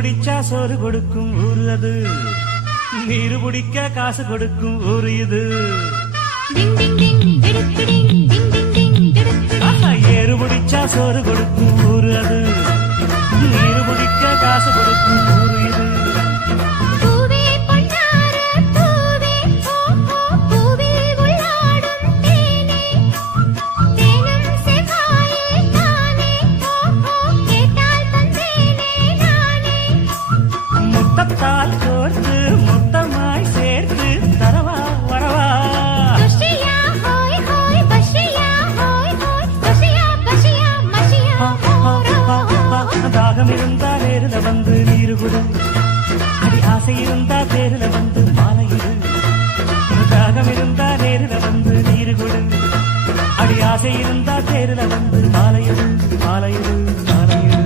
பிடிச்சா சோறு கொடுக்கும் ஊரு அது, நீரு பிடிக்க காசு கொடுக்கும் ஊரு இது. ஏறு பிடிச்சா சோறு கொடுக்கும் ஊரு அது, நீரு பிடிக்க காசு கொடுக்கும் ஊரு இது. முத்தத்தால் கோர்த்து மொத்தமாய் சேர்த்து தரவா வரவா. தாகம் இருந்தா நேரில் வந்து நீரு குடு, அடி ஆசை இருந்தா தேரில் வந்து மாலையிடு. தாகம் இருந்தா நேரில் வந்து நீரு குடு, அடி ஆசை இருந்தா தேரில் வந்து மாலையிடு மாலையிடு மாலையிடு.